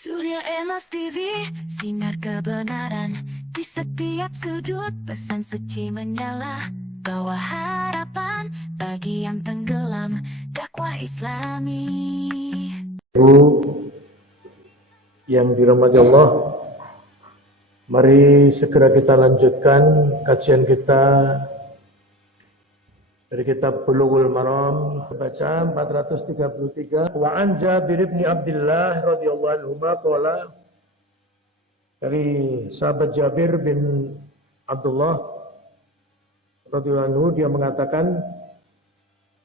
Surya Emas TV, sinar kebenaran di setiap sudut, pesan suci menyala, bawa harapan bagi yang tenggelam, dakwah Islami. Ibu yang dirahmati Allah, mari segera kita lanjutkan kajian kita dari kitab Bulughul Maram, baca 433. Wa an Jabir bin Abdullah radhiyallahu anhu qala, dari sahabat Jabir bin Abdullah radhiyallahu anhu, dia mengatakan,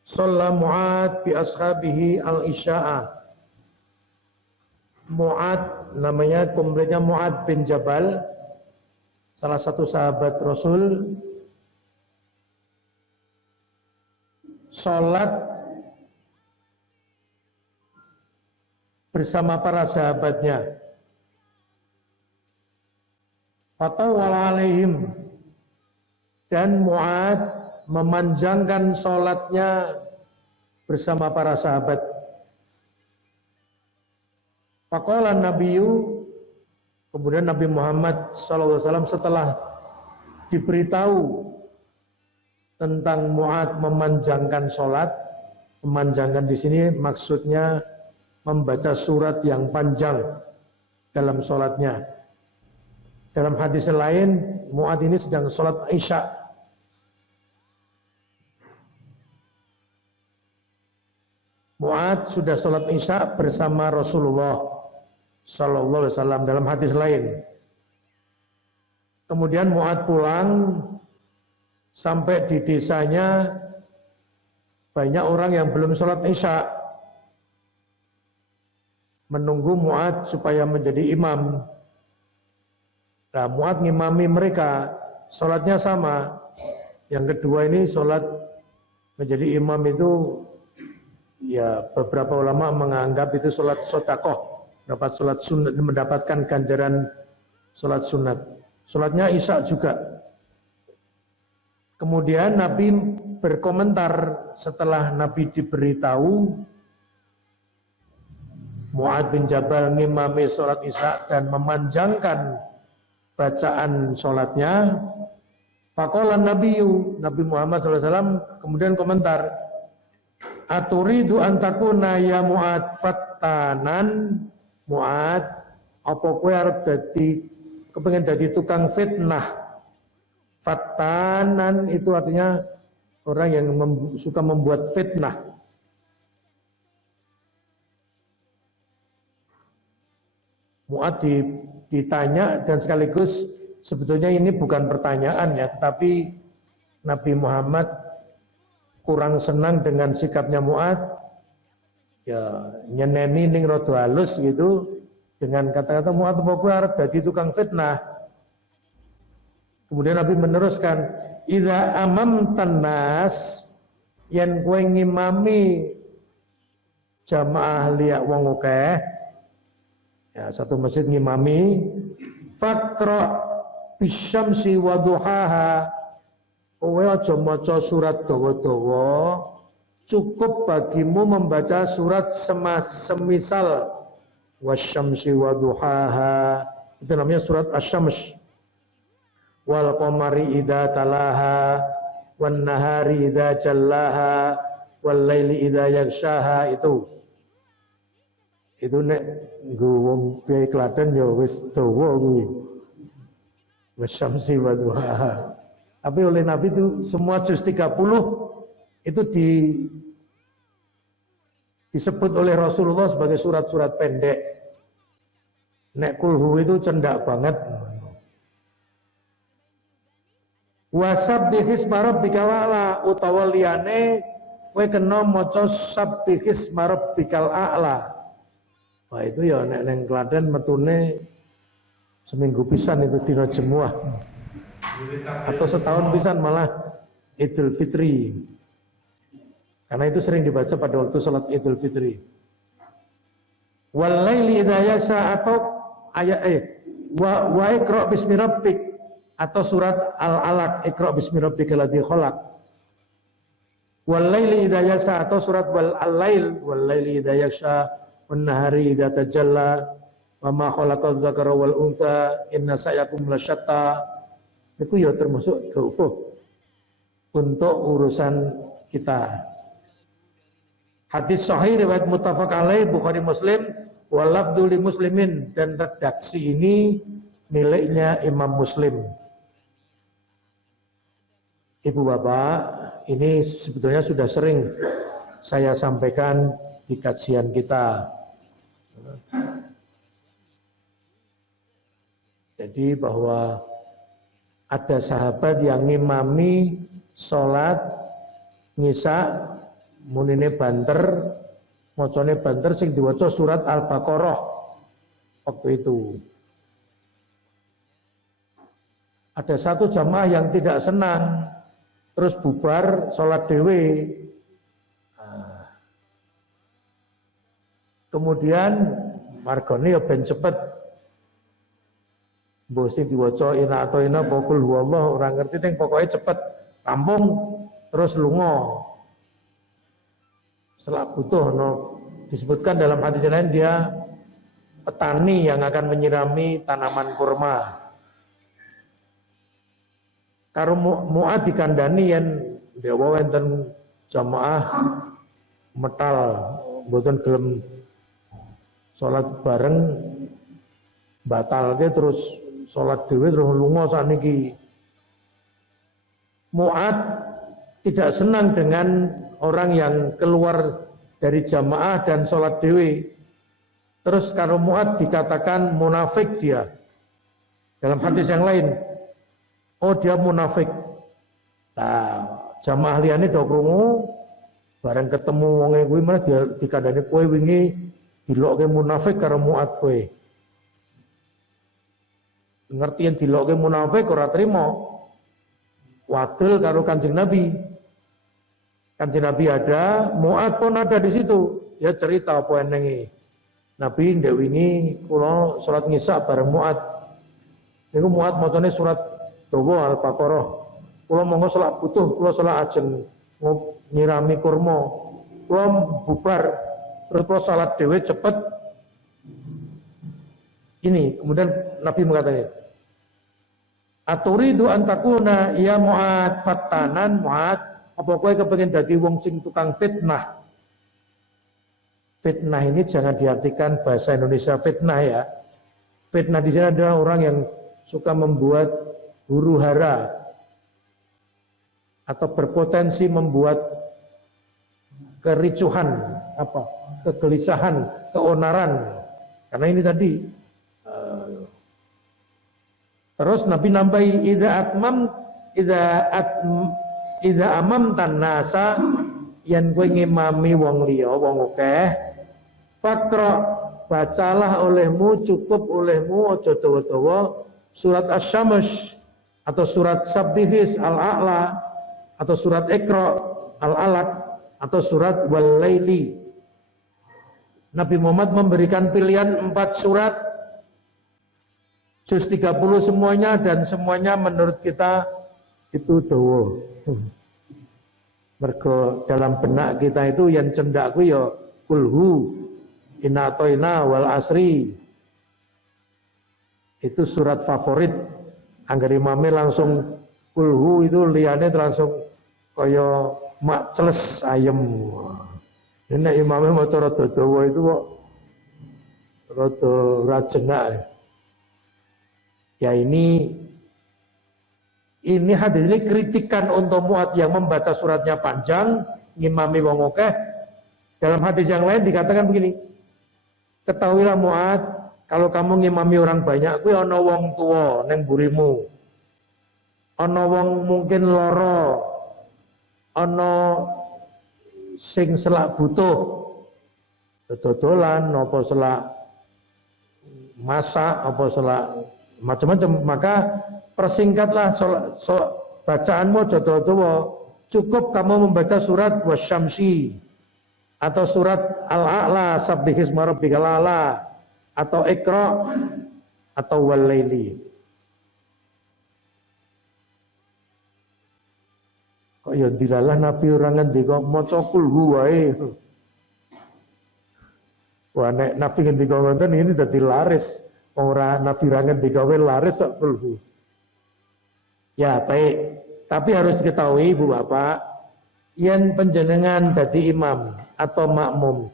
shalla Mu'ad bi ashabihi al-isya'a. Mu'ad namanya, kemudiannya Mu'ad bin Jabal, salah satu sahabat Rasul, sholat bersama para sahabatnya. Fatawala alaihim, dan Mu'ad memanjangkan sholatnya bersama para sahabat. Faqala Nabiyyu, kemudian Nabi Muhammad SAW setelah diberitahu tentang Mu'ad memanjangkan sholat, memanjangkan di sini maksudnya membaca surat yang panjang dalam sholatnya. Dalam hadis lain, Mu'ad ini sedang sholat Isya. Mu'ad sudah sholat Isya bersama Rasulullah Sallallahu Alaihi Wasallam dalam hadis lain. Kemudian Mu'ad pulang, sampai di desanya banyak orang yang belum sholat Isya, menunggu Mu'ad supaya menjadi imam. Nah, Mu'ad ngimami mereka, sholatnya sama. Yang kedua ini sholat menjadi imam itu, ya beberapa ulama menganggap itu sholat sodakoh, dapat sholat sunat, mendapatkan ganjaran sholat sunat. Sholatnya Isya juga. Kemudian Nabi berkomentar setelah Nabi diberitahu Mu'ad bin Jabal ngimami sholat Isya dan memanjangkan bacaan sholatnya. Faqala Nabiyyu, Nabi Muhammad SAW kemudian komentar, aturidu antakuna ya Mu'ad fattanan. Mu'ad, apa kowe arep dadi, kepengin dadi tukang fitnah? Fattanan itu artinya orang yang suka membuat fitnah. Mu'ad ditanya, dan sekaligus sebetulnya ini bukan pertanyaan ya, tetapi Nabi Muhammad kurang senang dengan sikapnya Mu'ad, ya nyeneni ning rada halus gitu, dengan kata-kata, Mu'ad apa kowe arep dadi tukang fitnah? Kemudian Nabi meneruskan, idza amamtan nas, yen kowe ngimami jamaah liya wong akeh, ya satu masjid ngimami, faqra bisyamsi wa duhaha, kowe aja maca surat dawa-dawa, cukup bagimu membaca surat semisal wasyamsi wa duhaha, itu namanya surat asy-syams. Wal qamari idza talaha wan nahari idza jallaha wal laili idza yaghshaha. Itu nek nggo wong piye Klaten ya wis dawa kuwi, wasyamsi wa duhaha. Tapi oleh Nabi itu semua juz 30 itu disebut oleh Rasulullah sebagai surat-surat pendek. Nek kulhu itu cendak banget. Wasabbihis marabbikal a'la, utawa liyane kowe kena maca sabbihis marabbikal a'la. Wah itu ya nek neng Klaten metune seminggu pisan itu dina Jemuah. Atau setahun pisan malah Idul Fitri. Karena itu sering dibaca pada waktu salat Idul Fitri. Wal laili idza yasha, atau ayat wa iqra bismi rabbik, atau surat Al-Alaq, Iqra bismi rabbikal ladzi khalaq. Wal laili idza yasha, atau surat Wal Lail, wal laili idza yaghsha wan nahari idza tajalla wa ma khalaqal dzakara wal untha inna sa'yakum lasyatta. Itu ya termasuk doa untuk urusan kita. Hadis sahih riwayat muttafaq alaih Bukhari Muslim wa lafdzu li muslimin, dan redaksi ini miliknya Imam Muslim. Ibu bapak, ini sebetulnya sudah sering saya sampaikan di kajian kita. Jadi bahwa ada sahabat yang ngimami sholat ngisa munine banter, mocone banter sing diwaca surat Al-Baqarah waktu itu. Ada satu jamaah yang tidak senang, terus bubar sholat dewe. Kemudian margone ya ben cepet. Mbok sing diwaca ina atau ina pokul huwallah ora ngerti teng pokoke cepet rampung terus lunga. Selak butuh disebutkan dalam hadis lain dia petani yang akan menyirami tanaman kurma. Karo Mu'ad dikandani yen dewa wonten jamaah metal mboten gelem salat bareng batalke terus salat dhewe terus lunga sakniki. Mu'ad tidak senang dengan orang yang keluar dari jamaah dan salat dhewe. Terus kalau Mu'ad dikatakan munafik dia. Dalam hadis yang lain, oh dia munafik. Nah, jamaah liyane do krungu bareng ketemu wonge kuwi malah dikandani kowe wingi dilokke munafik karo Mu'ad kowe. Ngerti yang dilokke munafik ora trimo. Wadul karo Kanjeng Nabi. Kanjeng Nabi ada, Mu'ad pun ada di situ. Ya cerita apa enenge. Nabi ndek wingi kula salat ngisa bareng Mu'ad. Niku Mu'ad macane surat dawa Al-Baqarah. Kula monggo salat butuh, kula salat ajeng nyirami kurma. Kula bubar terus kula salat dhewe cepet. Ini kemudian Nabi mengatakan, aturidu antakuna ya Mu'ad fattanan. Mu'ad, apa kowe kepengin dadi wong sing tukang fitnah? Fitnah ini jangan diartikan bahasa Indonesia fitnah ya. Fitnah di sini adalah orang yang suka membuat huru hara atau berpotensi membuat kericuhan, kegelisahan, keonaran. Karena ini tadi terus Nabi nambahi idza amamtan nasa yen kowe ngimami wong liya wong akeh fakra bacalah olehmu cukup olehmu aja dawa-dawa surat Asy-Syams atau surat Sabbihis Al-A'la atau surat Iqra Al-Alaq atau surat Wal-Laili. Nabi Muhammad memberikan pilihan 4 surat juz 30 semuanya, dan semuanya menurut kita itu dawa. Mergo dalam benak kita itu yang cendak ku ya kulhu inna atoina wal asri. Itu surat favorit. Angger imame langsung kulhu itu liyane langsung kaya mak celes ayem. Ini imame maca rada dawa itu kok rada ra jenak. Ya ini hadis ini kritikan untuk Mu'ad yang membaca suratnya panjang, ngimami wong akeh. Dalam hadis yang lain dikatakan begini, ketahuilah Mu'ad, kalau kamu ngimami orang banyak, kuwi ana wong tua neng burimu, ana wong mungkin loro, ana sing selak butuh, dodolan, apa selak masak, apa selak macam-macam, maka persingkatlah bacaanmu dawa-dawa. Cukup kamu membaca surat Wasyamsi atau surat Al-A'la, Sabbihisma rabbikal a'la, atau Iqra atau Wal-Laili. Kok ya dilalah Nabi orang ngendika maca kulhu wae. Wah nek Nabi ngendika ngoten ini dadi laris. Ora Nabi ra ngendika laris kok kulhu. Ya baik, tapi harus diketahui Ibu Bapak, yen panjenengan dadi imam atau makmum,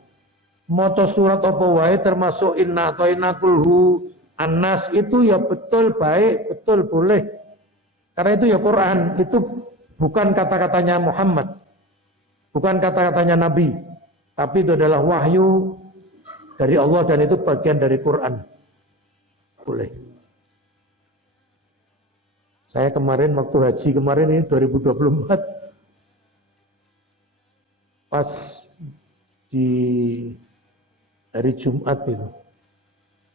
maca surat apa wae termasuk inna atau inna kulhu An-Nas itu ya betul baik, betul boleh. Karena itu ya Quran, itu bukan kata-katanya Muhammad, bukan kata-katanya Nabi, tapi itu adalah wahyu dari Allah dan itu bagian dari Quran. Boleh. Saya kemarin waktu haji kemarin ini 2024 pas di hari Jumat itu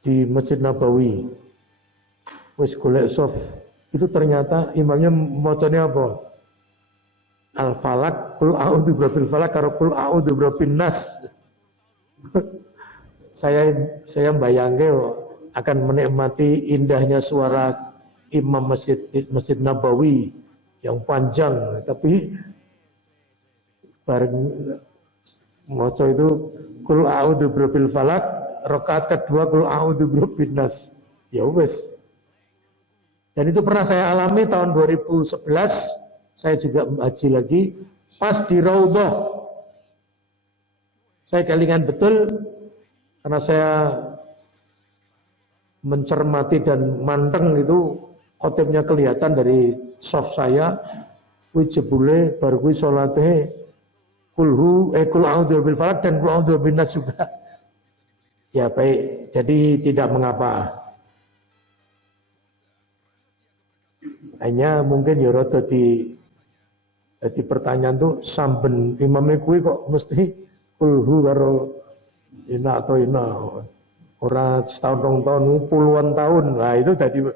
di Masjid Nabawi wis golek soft itu ternyata imamnya macanya apa? Al-Falak, Qul a'udzu birabbil falaq karo Qul a'udzu birabbin nas. saya bayangke akan menikmati indahnya suara imam Masjid Nabawi yang panjang, tapi bareng maca itu Qul a'udzu birabbil falaq, rakaat kedua Qul a'udzu birabbin nas. Ya wis. Dan itu pernah saya alami tahun 2011, saya juga haji lagi pas di Raudhah. Saya kelingan betul karena saya mencermati dan manteng itu khotibnya kelihatan dari soft saya. Kuwi jebule bar kuwi salate Qul a'udzu birabbil falaq dan Qul a'udzu birabbin nas juga. Ya baik, jadi tidak mengapa. Hanya mungkin ya rada di pertanyaan tuh samben imamnya kuwi kok mesti kulhu karo ina atau ina. Orang setahun rong tahun puluhan tahun. Nah itu jadi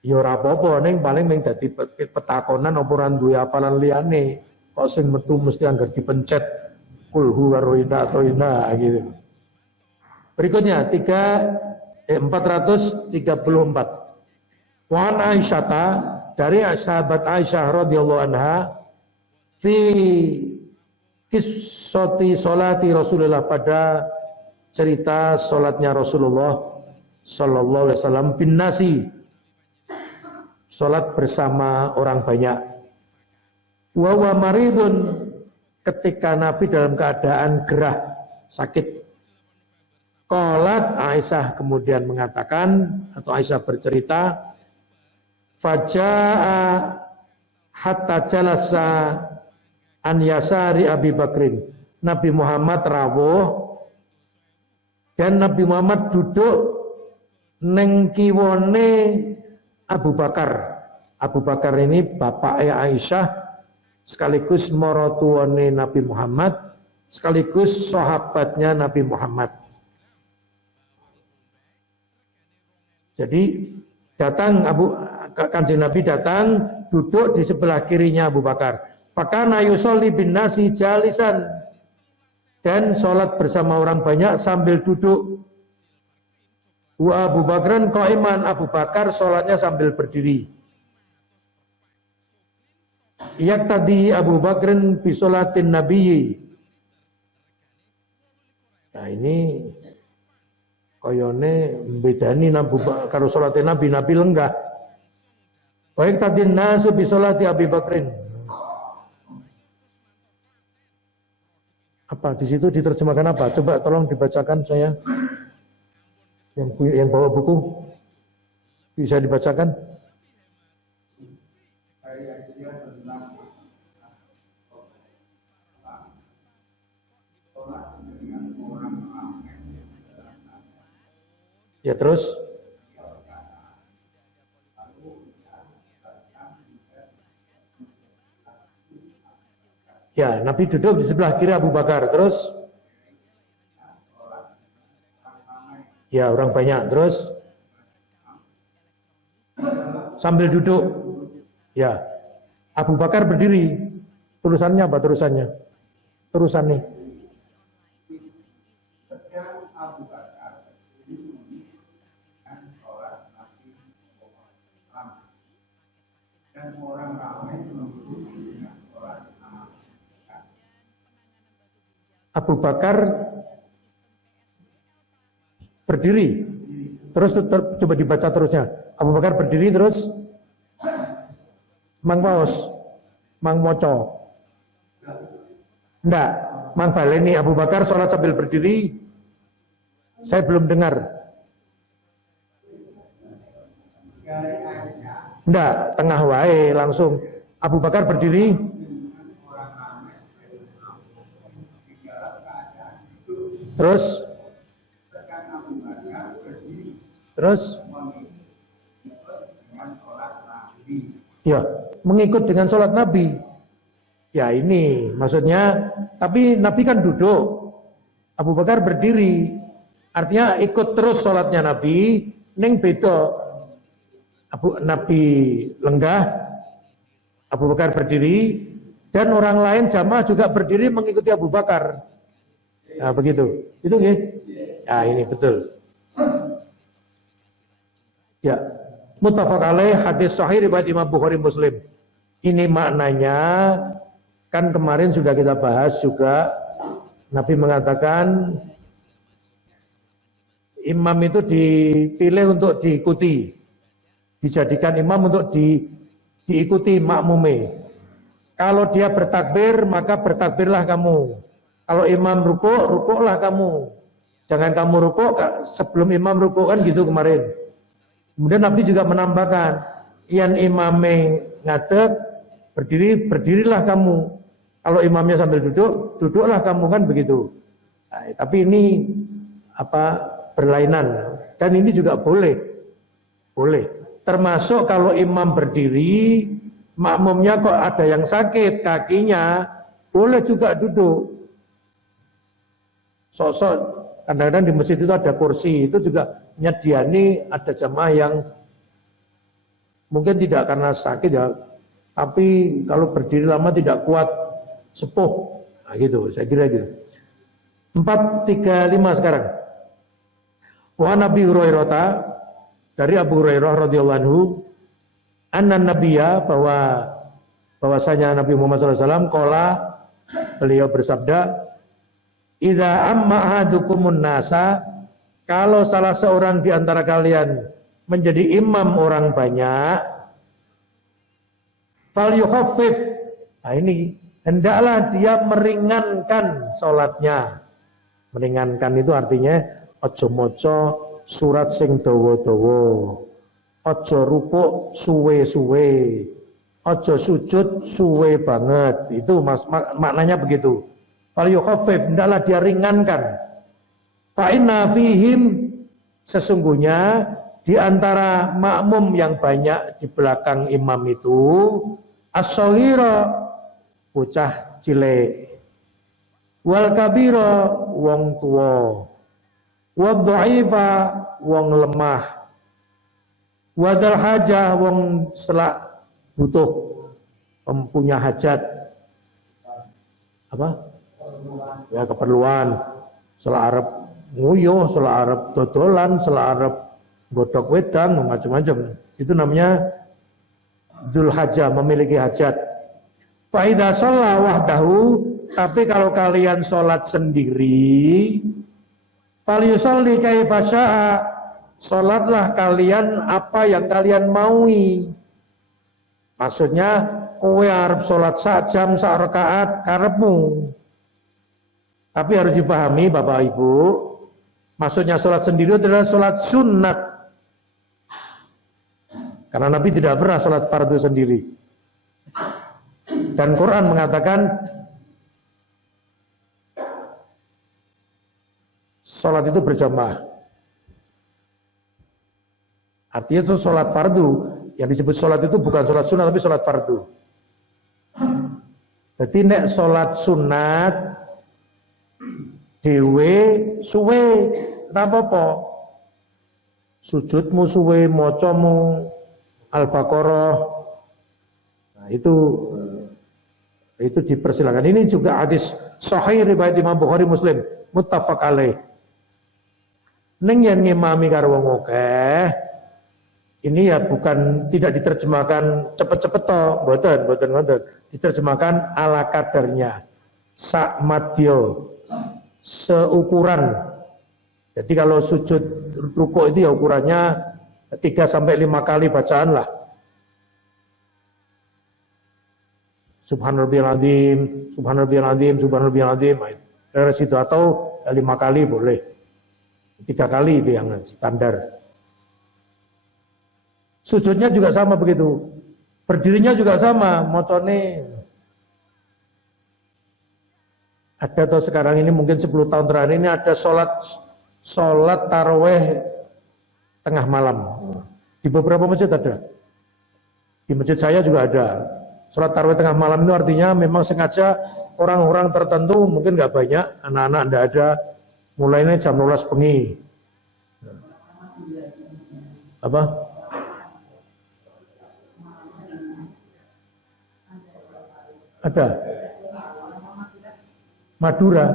ya ora apa-apa ning paling ning dadi petakonan apa ora duwe apalan liyane. Kok sing metu mesti anggar dipencet kulhu karo ina atau ina gitu. Berikutnya 434. Wan Aisyata dari sahabat Aisyah radhiyallahu anha fi qissati salati Rasulullah pada cerita salatnya Rasulullah sallallahu alaihi wasallam bin nasi, salat bersama orang banyak. Wa huwa maridun, ketika Nabi dalam keadaan gerah sakit. Qalat Aisyah kemudian mengatakan atau Aisyah bercerita, faja'a hatta jalasa an yasari Abi Bakrin. Nabi Muhammad rawuh dan Nabi Muhammad duduk neng kiwone Abu Bakar. Abu Bakar ini bapaknya Aisyah sekaligus maratuwane Nabi Muhammad sekaligus sahabatnya Nabi Muhammad. Jadi datang Kanjeng Nabi datang duduk di sebelah kirinya Abu Bakar. Fakana yusolli bin nasi jalisan, dan sholat bersama orang banyak sambil duduk. Wa Abu Bakran qaiman, Abu Bakar sholatnya sambil berdiri. Yaktadi Abu Bakrin bi sholatin nabiyyi. Nah ini koyone bedani Abu Bakar karo sholatin Nabi lenggah. Baik tadi nasu bi sholati Abi Bakrin. Apa di situ diterjemahkan apa? Coba tolong dibacakan saya. Yang bawa buku bisa dibacakan. Ya terus. Ya, Nabi duduk di sebelah kiri Abu Bakar, terus ya orang banyak, terus sambil duduk, ya Abu Bakar berdiri, tulisannya apa tulisannya? Terusannya. Abu Bakar berdiri. Terus coba dibaca terusnya. Abu Bakar berdiri terus Mang Paus, Mang Moco. Enggak, Mang Baleni Abu Bakar sholat sambil berdiri. Saya belum dengar. Enggak, tengah wae langsung. Abu Bakar berdiri. Terus ya, mengikut dengan sholat Nabi. Ya ini maksudnya, tapi Nabi kan duduk, Abu Bakar berdiri. Artinya ikut terus sholatnya Nabi, ning beda. Nabi lenggah, Abu Bakar berdiri, dan orang lain jamaah juga berdiri mengikuti Abu Bakar. Nah begitu, itu nggih. Nah ini betul. Ya, muttafaq alaih, hadis sahih riwayat Imam Bukhari Muslim. Ini maknanya kan kemarin sudah kita bahas juga, Nabi mengatakan imam itu dipilih untuk diikuti, dijadikan imam untuk diikuti makmume. Kalau dia bertakbir, maka bertakbirlah kamu. Kalau imam rukuk, rukuklah kamu. Jangan kamu rukuk sebelum imam rukuk, kan gitu kemarin. Kemudian Nabi juga menambahkan, yang imame ngadeg, berdirilah kamu. Kalau imamnya sambil duduk, duduklah kamu, kan begitu. Nah, tapi ini berlainan. Dan ini juga boleh. Termasuk kalau imam berdiri, makmumnya kok ada yang sakit kakinya, boleh juga duduk. Sosok kadang-kadang di masjid itu ada kursi, itu juga nyediani ada jamaah yang mungkin tidak karena sakit ya, tapi kalau berdiri lama tidak kuat, sepuh. Nah gitu, saya kira gitu. 435 sekarang. Wa Nabi Hurairah, dari Abu Hurairah radhiyallahu anhu, anna nabiyya, bahwasanya Nabi Muhammad SAW qala, beliau bersabda, idza amma ahadukumun nasa, kalau salah seorang di antara kalian menjadi imam orang banyak, falyukhaffif. Nah ini, hendaklah dia meringankan sholatnya. Meringankan itu artinya ojo moco surat sing dawa-dawa, ojo rukuk suwe-suwe, ojo sujud suwe banget. Itu maknanya begitu. Falyukhaffif, hendaklah dia ringankan. Fa inna fihim, sesungguhnya di antara makmum yang banyak di belakang imam itu as-shaghira, bocah cilik, wal kabira, wong tua, wa dha'ifa, wong lemah, wa dzal hajah, wong selak butuh, mempunyai hajat. Apa? Ya keperluan, selak arep nguyuh, selak arep dodolan, selak arep godhok wedang, macam-macam. Itu namanya dzul hajah, memiliki hajat. Fa idza shalla wahdahu, tapi kalau kalian sholat sendiri, falyusalli kaifa syaa, sholatlah kalian apa yang kalian maui. Maksudnya kowe arep sholat sak jam sak rakaat karepmu. Tapi harus dipahami Bapak Ibu, maksudnya sholat sendiri adalah sholat sunat. Karena Nabi tidak pernah sholat fardu sendiri. Dan Quran mengatakan sholat itu berjamaah. Artinya itu sholat fardu. Yang disebut sholat itu bukan sholat sunat, tapi sholat fardu. Jadi nek sholat sunat dewe suwe rapopo, sujudmu suwe, mocomu Al-Baqarah, nah, itu dipersilakan. Ini juga hadis sahih riwayat Imam Bukhari Muslim, muttafaq alaih. Ning yen ngimami karo wong akeh, ini ya bukan, tidak diterjemahkan cepet-cepet toh, mboten, diterjemahkan ala kadarnya, sak madya, seukuran. Jadi kalau sujud rukuk itu ya ukurannya 3-5 kali bacaan lah. Subhanarabbiyal azim, subhanarabbiyal azim, subhanarabbiyal azim. Dari situ atau 5 kali boleh. 3 kali itu yang standar. Sujudnya juga sama begitu. Berdirinya juga sama, mocone. Ada atau sekarang ini mungkin 10 tahun terakhir ini ada sholat taraweh tengah malam. Di beberapa masjid ada. Di masjid saya juga ada. Sholat taraweh tengah malam itu artinya memang sengaja orang-orang tertentu, mungkin nggak banyak, anak-anak nggak ada, mulainya jam 12 bengi. Apa? Ada. Madura.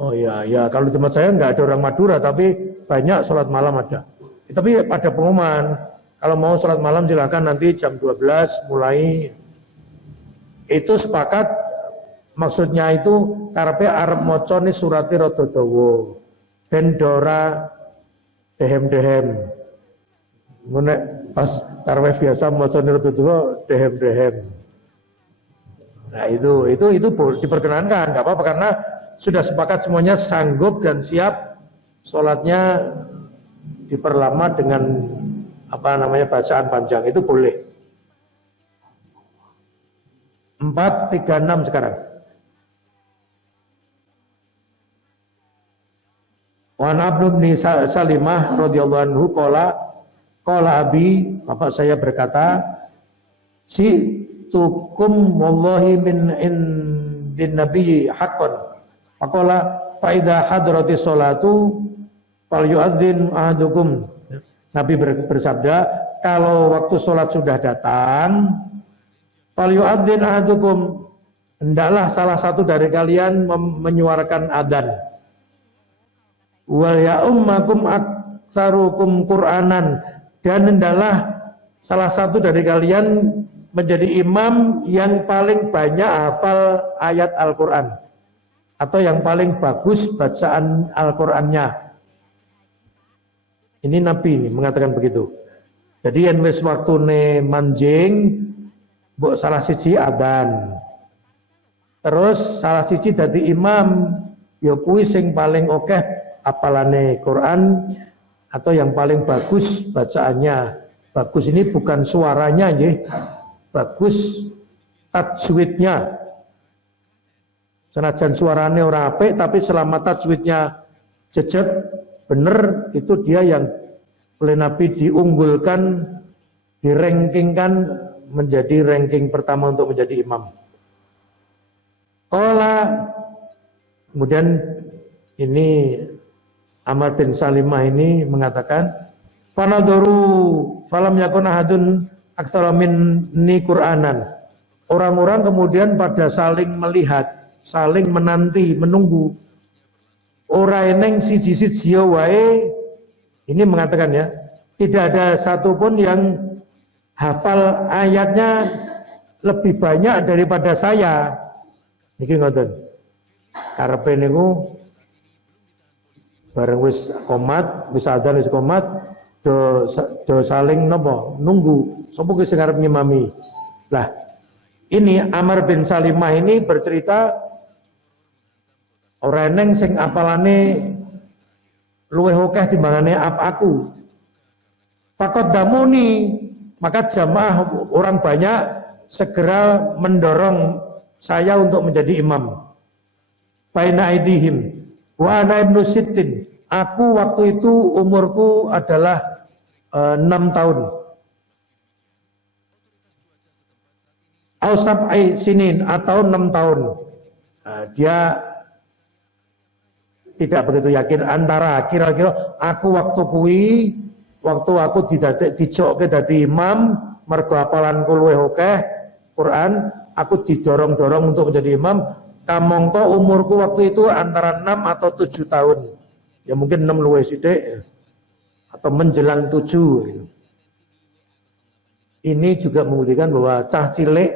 Oh iya, ya kalau di tempat saya nggak ada orang Madura, tapi banyak sholat malam ada. Tapi ada pengumuman, kalau mau sholat malam silakan nanti jam 12 mulai. Itu sepakat, maksudnya itu karepe arep maca ni surati rada dawa. Ben dora dehem-dehem. Ngene pas tarawih biasa maca ni rada dawa dehem-dehem. Nah itu diperkenankan, nggak apa-apa karena sudah sepakat semuanya sanggup dan siap sholatnya diperlama dengan bacaan panjang, itu boleh. 436 sekarang. Wa Abdul bin Salimah radhiyallahu anhu qala abi, bapak saya berkata, si tukum wallahi min indin nabiyyi haqqan. Faqala fa idza hadratis sholatu falyu'adzin ahadukum. Nabi bersabda, kalau waktu sholat sudah datang, falyu'adzin ahadukum, hendaklah salah satu dari kalian menyuarakan adzan. Wal ya'ummakum aktsarukum Qur'anan, dan hendaklah salah satu dari kalian menjadi imam yang paling banyak hafal ayat Al-Quran atau yang paling bagus bacaan Al-Qurannya. Ini Nabi ini mengatakan begitu. Jadi yang wis waktune manjing mbok salah siji adzan. Terus salah siji dadi imam ya kuwi sing paling akeh hafalane Quran atau yang paling bagus bacaannya. Bagus ini bukan suaranya nggih. Bagus tajwidnya. Senajan suaranya orang apik tapi selama tajwidnya jejak bener, itu dia yang oleh Nabi diunggulkan, dirankingkan menjadi ranking pertama untuk menjadi imam. Kemudian ini Amr bin Salimah ini mengatakan, "Fanadoru falam yakun ahadun aktsara minni Qur'anan." Orang-orang kemudian pada saling melihat, saling menanti, menunggu. Ora eneng siji-siji wae, ini mengatakan ya, tidak ada satupun yang hafal ayatnya lebih banyak daripada saya. Niki ngoten. Karepe niku bareng wis qomat, wis adzan wis qomat, do saling napa nunggu sapa ki sing arep ngimami. Lah ini Amr bin Salimah ini bercerita ora eneng sing apalane luwih akeh timbangane aku. Fakot damuni, maka jamaah orang banyak segera mendorong saya untuk menjadi imam. Baina aidihim wa ana ibnu sittin. Aku waktu itu umurku adalah 6 tahun. Ausab'i sinin atau 6 tahun. Nah, dia tidak begitu yakin antara kira-kira aku waktu aku dijokke dadi imam mergo hafalanku luwih akeh Quran, aku didorong-dorong untuk menjadi imam. Kamangka umurku waktu itu antara 6 atau 7 tahun. Ya mungkin 6 luwih sithik atau menjelang 7. Ini juga membuktikan bahwa cah cilik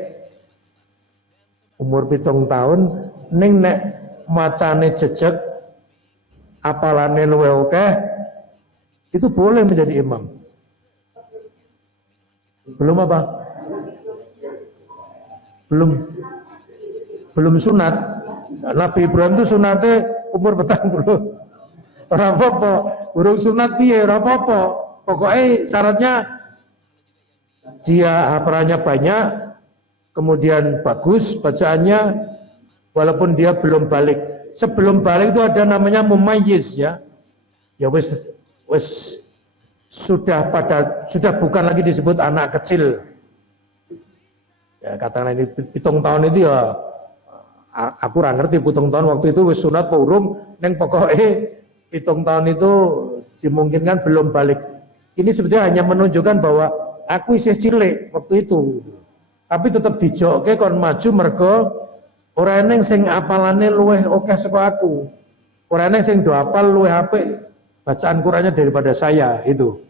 umur 7 tahun ning nek macane jejeg, apalane luwih akeh, itu boleh menjadi imam. Belum apa? Belum sunat. Nabi Ibrahim itu sunatnya umur 40. Ora apa-apa, urung sunat piye ora apa-apa. Pokoknya syaratnya dia hafalannya banyak, kemudian bagus bacaannya, walaupun dia belum balik. Sebelum balik itu ada namanya mumayyiz ya. Ya wis sudah bukan lagi disebut anak kecil. Ya katakan ini 7 tahun itu ya aku ora ngerti 7 tahun waktu itu wis sunat apa urung, neng pokoknya 7 tahun itu dimungkinkan belum balik. Ini sebetulnya hanya menunjukkan bahwa aku isih cilik waktu itu. Tapi tetap dijokke kon maju mergo ora eneng sing apalane luwih akeh saka aku. Ora eneng sing do apal luwih apik bacaan Qur'annya daripada saya itu.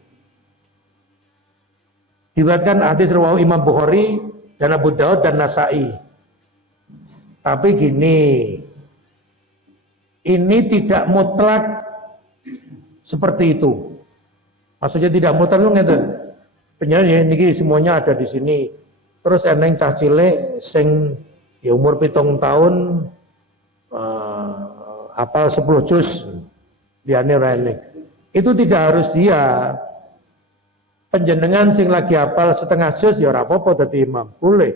Diriwayatkan hadis riwayat Imam Bukhari dan Abu Daud dan Nasa'i. Tapi gini, ini tidak mutlak seperti itu. Maksudnya tidak mutlak itu ngeten. Penyanyi niki semuanya ada di sini. Terus eneng cah cilik sing ya umur 7 tahun apal 10 juz liyane ora eneng. Itu tidak harus dia. Penjenengan sing lagi hafal setengah juz ya ora apa-apa dadi imam, boleh.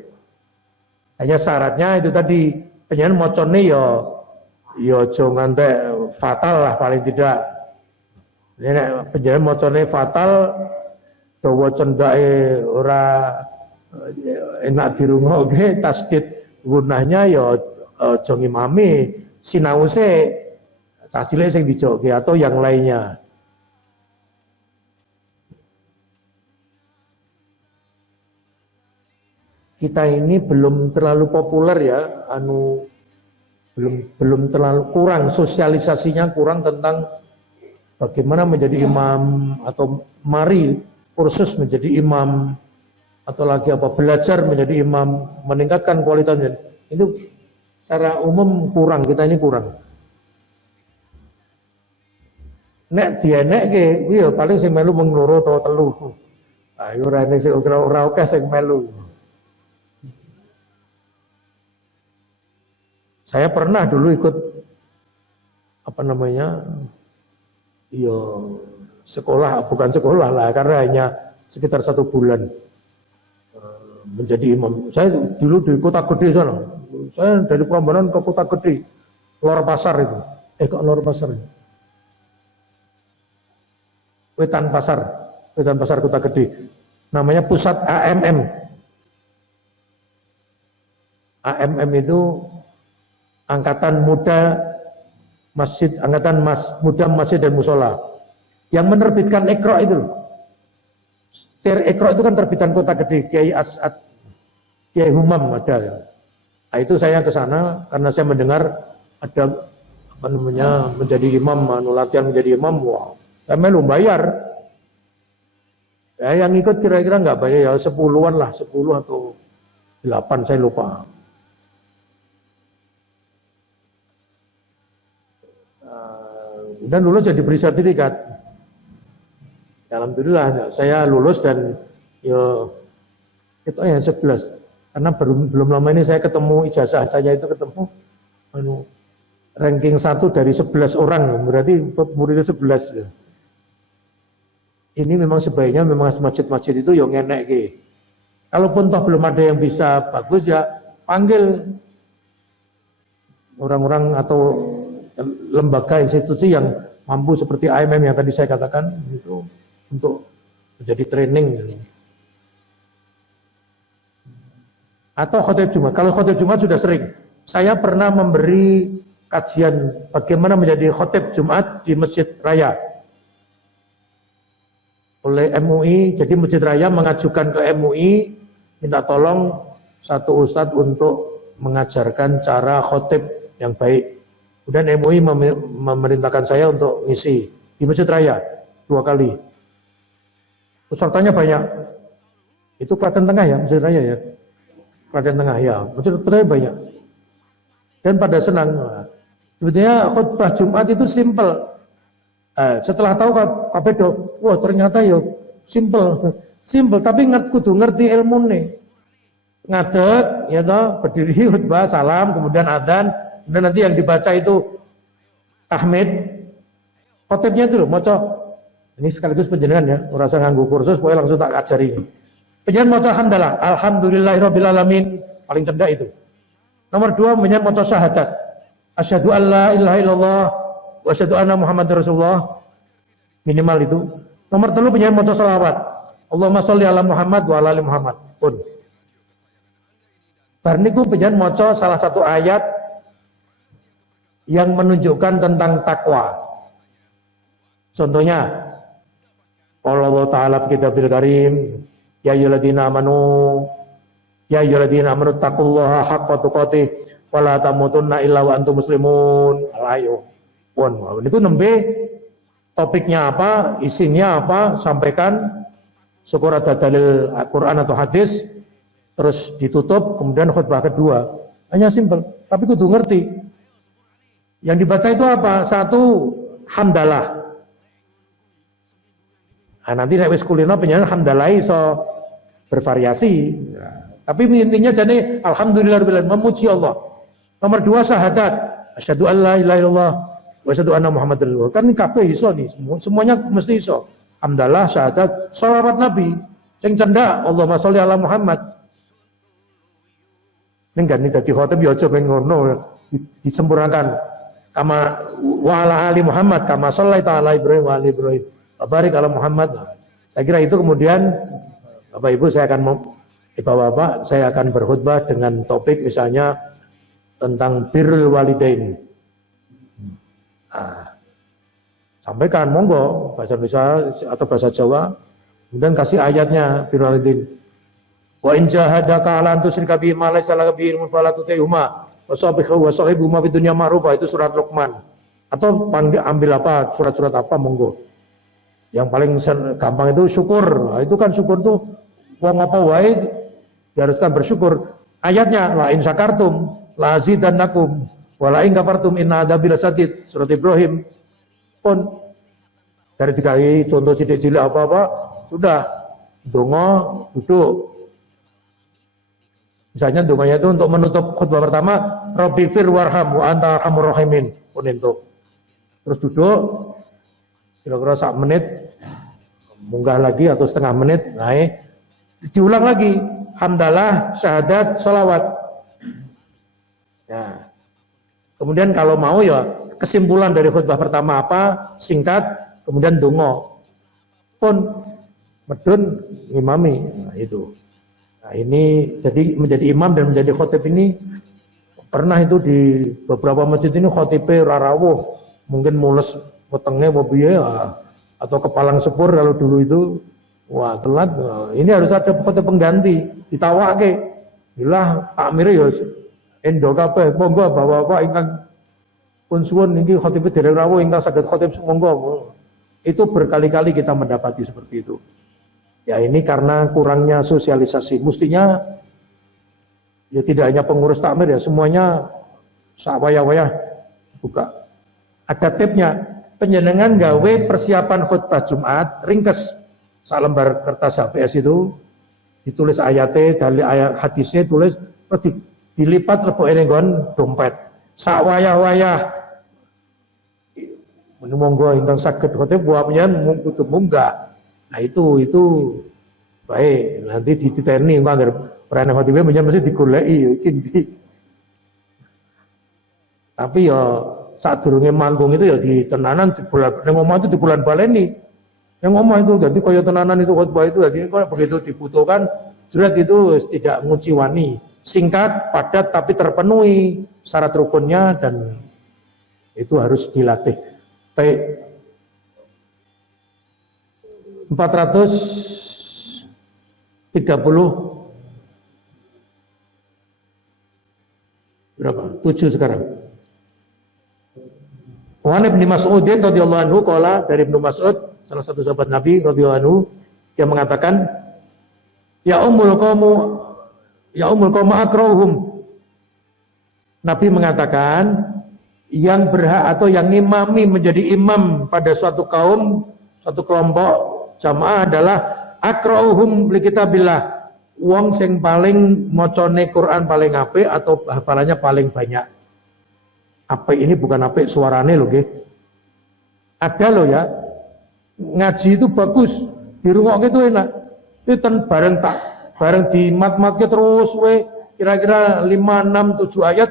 Hanya syaratnya itu tadi penjenengan mocone ya aja ngantek fatal lah paling tidak. Nek penjenengan mocone fatal dawa cendake ora enak dirungokke tasdid gunahnya ya aja ngimami sinause cah cilik sing dijokke atau yang lainnya. Kita ini belum terlalu populer ya, belum terlalu kurang sosialisasinya, kurang tentang bagaimana menjadi imam atau mari kursus menjadi imam atau lagi apa belajar menjadi imam, meningkatkan kualitasnya. Itu secara umum kurang, kita ini kurang. Nek dienekke kuwi ya paling sing melu mung 2 atau 3. Ayo ora nek sing ora akeh sing melu. Saya pernah dulu ikut sekolah, bukan sekolah lah, karena hanya sekitar 1 bulan menjadi imam. Saya dulu di Kota Gede sana. Saya dari Prambanan ke Kota Gede, Lor Pasar itu. Kok Lor Pasar? Wetan Pasar Kota Gede. Namanya Pusat AMM. AMM itu Angkatan Muda Masjid dan Musola yang menerbitkan Iqra itu. Iqra itu kan terbitan Kota Gede, Kiai As'ad, Kiai Humam ada. Nah, itu saya ke sana karena saya mendengar ada menjadi imam, latihan menjadi imam. Wow, saya melu bayar. Ya, yang ikut kira-kira nggak bayar ya 10-an lah, 10 atau 8 saya lupa. Dan lulus jadi beri sertifikat. Alhamdulillah saya lulus dan itu yang 11. Karena belum lama ini saya ketemu ijazah saya itu ketemu ranking 1 dari 11 orang, berarti muridnya 11. Ini memang sebaiknya memang masjid-masjid itu yang ngenek. Kalaupun toh belum ada yang bisa bagus ya panggil orang-orang atau lembaga institusi yang mampu seperti AMM yang tadi saya katakan itu untuk menjadi training atau khotib Jumat. Kalau khotib Jumat sudah sering. Saya pernah memberi kajian bagaimana menjadi khotib Jumat di Masjid Raya oleh MUI. Jadi Masjid Raya mengajukan ke MUI minta tolong satu ustadz untuk mengajarkan cara khotib yang baik. Kemudian MUI memerintahkan saya untuk ngisi di Masjid Raya 2 kali. Pesertanya banyak. Itu Klaten Tengah ya, Masjid Raya ya. Klaten Tengah ya, Masjid Raya banyak. Dan pada senang. Sebetulnya khutbah Jumat itu simple. Setelah tahu kapedo, wah ternyata ya simple, tapi kudu ngerti ilmu nih. Ngadeg, ya toh, berdiri khutbah, salam, kemudian adzan, kemudian nanti yang dibaca itu tahmid. Khotibnya itu loh, maca. Ini sekaligus penjenengan ya, merasa nganggu kursus, pokoknya langsung tak ajari. Penjenengan maca hamdalah, alhamdulillahirabbil alamin, paling cendak itu. Nomor 2 penjenengan maca syahadat. Asyhadu an la ilaha illallah wa asyhadu anna Muhammadar Rasulullah. Minimal itu. Nomor 3 penjenengan maca selawat. Allahumma sholli ala Muhammad wa ala ali Muhammad. Pun. Bar niku penjenengan maca salah satu ayat yang menunjukkan tentang takwa. Contohnya, Allah Ta'ala fi kitabil karim, ya ayyuhalladzina amanu taqullaha haqqa tuqatih wa la tamutunna illa wa antum muslimun. Alayo. Pun, niku nembe topiknya apa, isinya apa, sampaikan. Syukur ada dalil Al-Qur'an atau hadis, terus ditutup, kemudian khutbah kedua. Hanya simpel, tapi kudu ngerti. Yang dibaca itu apa? 1, hamdalah. Nah, nanti nek wis kulino penyanyi hamdalah iso bervariasi. Tapi intinya jadi alhamdulillah memuji Allah. Nomor 2 syahadat. Asyhadu an la ilaha illallah wa asyhadu anna Muhammadar Rasulullah. Kan kabeh iso nih, semuanya mesti iso. Hamdalah, syahadat, shalawat Nabi. Sing cendak Allahumma sholli ala Muhammad. Ning gak dadi khotib ya aja ben ngono, disempurnakan. Kama wa ala ali Muhammad kama shallaita ala Ibrahim wa ali Ibrahim. Barik ala Muhammad. Saya kira itu kemudian Bapak Ibu saya akan berkhutbah dengan topik misalnya tentang birrul walidain. Nah, sampaikan monggo bahasa Indonesia atau bahasa Jawa, kemudian kasih ayatnya birrul walidain. Wa in jahadaka ala an tusyrika bi ma laysa laka bihi ilmun fala tuti'huma wa sahibhuma fid dunya ma'rufa. Itu surat Luqman. Atau ambil apa surat-surat apa monggo. Yang paling gampang itu syukur. Nah, itu kan syukur tuh wong apa wae diharuskan bersyukur. Ayatnya la in syakartum la azidannakum wa la in kafartum inna adzabi lasyadid. Surat Ibrahim. Pun dari dikai contoh cilik-cilik apa-apa sudah donga duduk. Misalnya donganya itu untuk menutup khutbah pertama, Rabbighfir warham wa anta arhamur rahimin. Pun itu. Terus duduk kira-kira 1 menit, munggah lagi atau setengah menit, naik, diulang lagi, hamdalah, syahadat, sholawat. Ya. Kemudian kalau mau ya kesimpulan dari khutbah pertama apa, singkat, kemudian dongo. Pun medun imami, nah itu. Nah ini jadi menjadi imam dan menjadi khotib ini pernah itu di beberapa masjid ini khotibnya rarawuh, mungkin mules wetenge mobilnya atau kepalang sepur kalau dulu itu wah telat. Ini harus ada khotib pengganti ditawake. Ilah takmir ya endo kabeh monggo bapak-bapak ingkang pun suwun niki khotib dereng rawuh ingkang saged khotib monggo. Itu berkali-kali kita mendapati seperti itu. Ya ini karena kurangnya sosialisasi. Mestinya ya tidak hanya pengurus takmir ya, semuanya sawaya-wayah buka. Ada tipnya. Penjenengan gawe persiapan khutbah Jumat ringkes sak lembar kertas HPS itu ditulis ayatnya, dalil ayat hadisnya tulis dilipat lebok nggon dompet sak wayah-wayah monggo ingkang saged khotib buah penyen tutup munggah. Nah itu baik nanti dititeni anggar perane khotibnya penyen mesti digoleki iki. Tapi ya saat durunge manggung itu ya di tenanan di bulan yang ngomong itu di bulan baleni yang ngomong itu jadi kaya tenanan itu khutbah itu jadi begitu dibutuhkan surat itu tidak nguciwani singkat padat tapi terpenuhi syarat rukunnya dan itu harus dilatih. Baik 430 berapa? 7 sekarang. Wa Ibnu Mas'udin radhiyallahu anhu qala dari Ibnu Mas'ud salah satu sahabat Nabi radhiyallahu anhu yang mengatakan ya ummul qaumu akrauhum. Nabi mengatakan yang berhak atau yang ngimami menjadi imam pada suatu kaum, suatu kelompok jamaah adalah aqra'uhum li kitabillah, wong sing paling macane Quran paling apik atau hafalannya paling banyak. Apik ini bukan apik suarane lho nggih. Ada loh ya, ngaji itu bagus, dirungokne itu enak. Itu bareng di mat-matke terus we kira-kira 5, 6, 7 ayat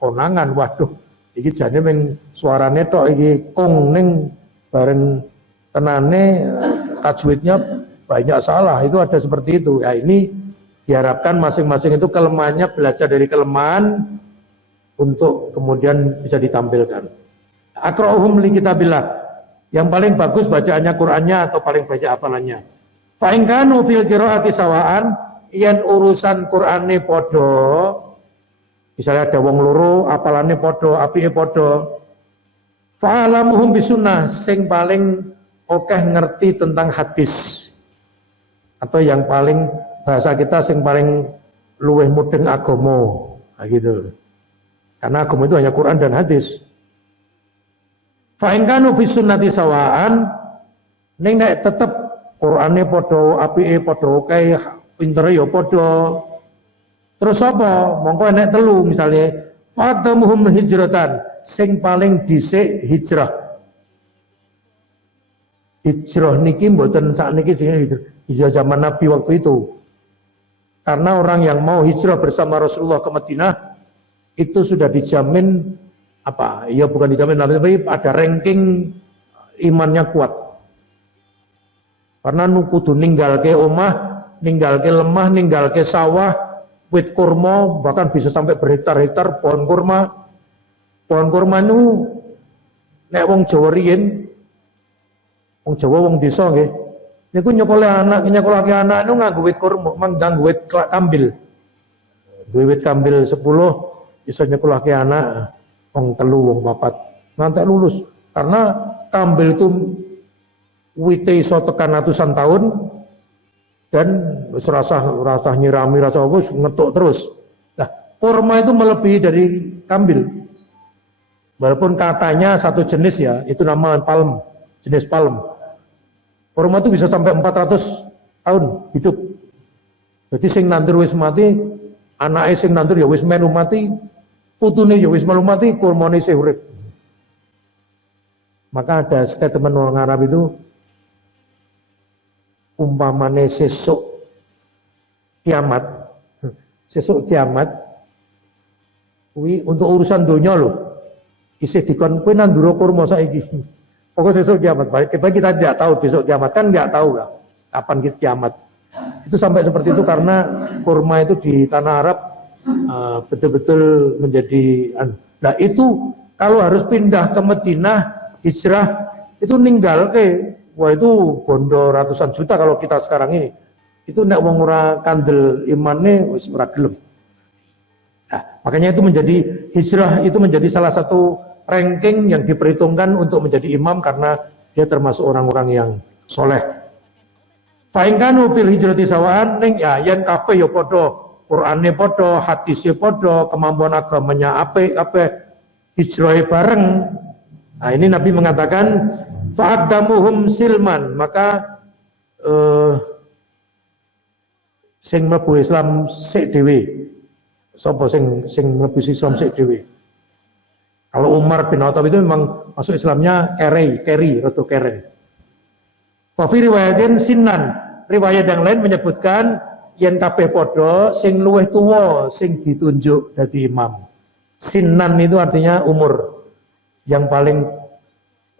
konangan. Waduh, iki jane meng suarane tok iki kong ning bareng tenane tajwidnya banyak salah. Itu ada seperti itu. Ya ini diharapkan masing-masing itu kelemahannya belajar dari kelemahan untuk kemudian bisa ditampilkan. Aqra'uhum li kitabillah, yang paling bagus bacaannya Qur'annya atau paling banyak hafalannya. Fa in kanu fil qiraati sawaan, yen urusan Qur'ane padha, misalnya ada wong loro hafalannya padha, apike padha. Fa alamuhum bisunnah, sing paling akeh ngerti tentang hadis. Atau yang paling bahasa kita sing paling luweh mudeng agama, nah, gitu. Karena agama itu hanya Quran dan hadis. Fa in kanu fi sunnati sawaan, ning nek tetep Qur'ane padha, apike padha, kae pintere ya padha. Terus apa? Mongko nek telu misalnya fatamuhum hijratan, sing paling dhisik hijrah. Hijrah niki mboten sakniki hijrah zaman Nabi waktu itu. Karena orang yang mau hijrah bersama Rasulullah ke Madinah itu sudah dijamin apa? Ya bukan dijamin, tapi ada ranking imannya kuat. Karena kudu ninggalke omah, ninggalke lemah, ninggalke sawah, wit kurma, bahkan bisa sampai berhektar-hektar pohon kurma. Pohon kurma itu nek wong Jawa riyen, wong Jawa wong desa nggih. Niku nyekolake anak niku nganggo wit kurma, nganggo wit kambil. Duwe wit kambil 10 iso nyekolake anak wong 3 wong 4 ngantek lulus. Karena kambil itu wite iso tekan ratusan tahun dan rasa nyirami rasa apa ngetuk terus. Nah, kurma itu melebihi dari kambil. Walaupun katanya satu jenis ya, itu nama palm, jenis palm. Kurma itu bisa sampai 400 tahun hidup. Jadi sing nandur wis mati, anake sing nandur ya wis melu mati, putune ya wis melu mati, kurmane isih urip. Maka ada statement orang Arab itu, umpamane sesuk kiamat, kuwi untuk urusan donya lho. Isih dikon kowe nandura kurma saiki. Pokok sesuk kiamat. Kita tidak tahu besok kiamat, kan enggak tahu lah kapan kiamat. Itu sampai seperti itu karena kurma itu di tanah Arab betul-betul menjadi. Nah itu kalau harus pindah ke Madinah, hijrah itu ninggal wah itu bondo ratusan juta kalau kita sekarang ini. Itu nek wong ora kandel imane wis ora gelem. Nah, makanya itu menjadi hijrah itu menjadi salah satu ranking yang diperhitungkan untuk menjadi imam karena dia termasuk orang-orang yang soleh. Fa in kanu fil hijrati sawaan, ning ya yen kabeh ya padha, Qur'ane padha, hadise padha, kemampuan agamanya apik, hijrahe bareng. Nah, ini Nabi mengatakan fa'adamuhum silman, maka sing mlebu Islam sik dhewe. Sapa sing mlebu Islam sik dhewe? Kalau Umar bin Khattab itu memang masuk Islamnya keri, rada keren. Wa fi riwayatin sinnan, riwayat yang lain menyebutkan yen kabeh padha sing luwih tuwa sing ditunjuk dadi imam. Sinnan itu artinya umur yang paling,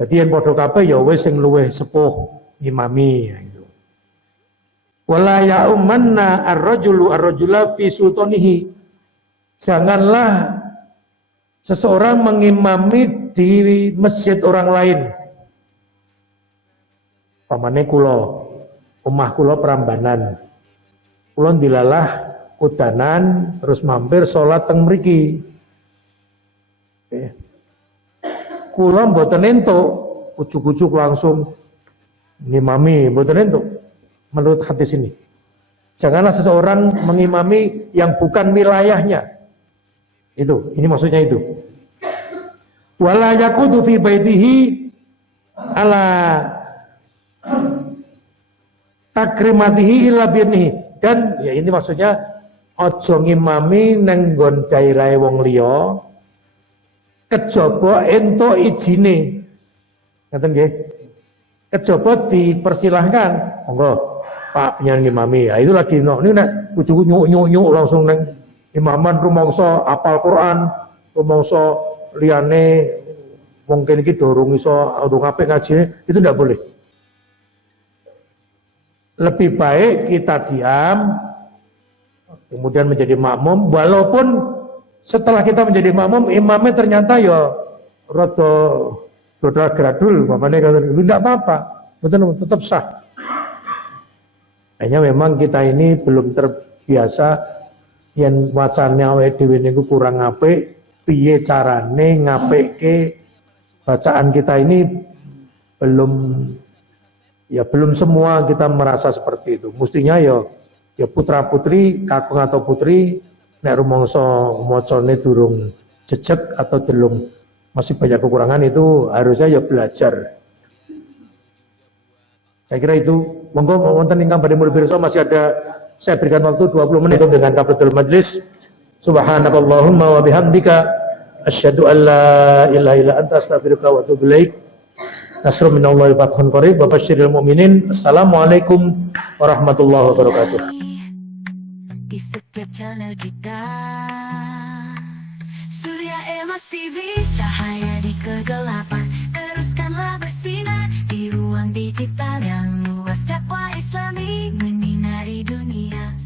jadi yen padha kabeh ya wis sing luwih sepuh imami gitu. Wala ya'umanna ar-rajula fi sultanihi. Janganlah seseorang mengimami di masjid orang lain. Pamane kula, omah kula Prambanan. Kula dilalah udanan terus mampir salat teng mriki. Kula mboten entuk, ujug-ujug langsung ngimami, mboten entuk. Menurut hadis ini, janganlah seseorang mengimami yang bukan wilayahnya. Ini maksudnya itu. wala yaqudu fi baitihi ala takrimatihi illa bi'nihi. Dan ya ini maksudnya aja ngimami nang nggon daerahe wong liya kejaba entuk ijine. Ngaten nggih. Kejaba dipersilahkan. Monggo Pak pengen ngimami. Ya itu lagi ini nek bojoku nyuk langsung nang imaman rumangsa apal Quran, rumangsa liyane wong kene iki dorong iso urung apik ngajine, itu ndak boleh. Lebih baik kita diam, kemudian menjadi makmum, walaupun setelah kita menjadi makmum, imamnya ternyata ya rada gradul, mamane kata ndak apa-apa, betul tetap sah. Hanya memang kita ini belum terbiasa yen wacane awake dhewe niku kurang apik, piye carane ngapikke bacaan kita ini belum semua kita merasa seperti itu. Mestinya ya putra putri, kakung atau putri nek rumangsa macane durung jejeg atau delung masih banyak kekurangan itu harusnya ya belajar. Saya kira itu. Monggo wonten ingkang badhe mulih pirsa masih ada saya berikan waktu 20 menit dengan kafaratul majlis. Subhanakallahumma wa bihamdika asyhadu an la ilaha illa anta astaghfiruka wa atubu ilaik. Nasrun minallahi wa fathun qarib wa basyiril mu'minin. Assalamualaikum warahmatullahi wabarakatuh. Di setiap channel kita Surya Emas TV, cahaya di kegelapan, teruskanlah bersinar di ruang digital yang luas. Dakwah Islami menyinari dunia.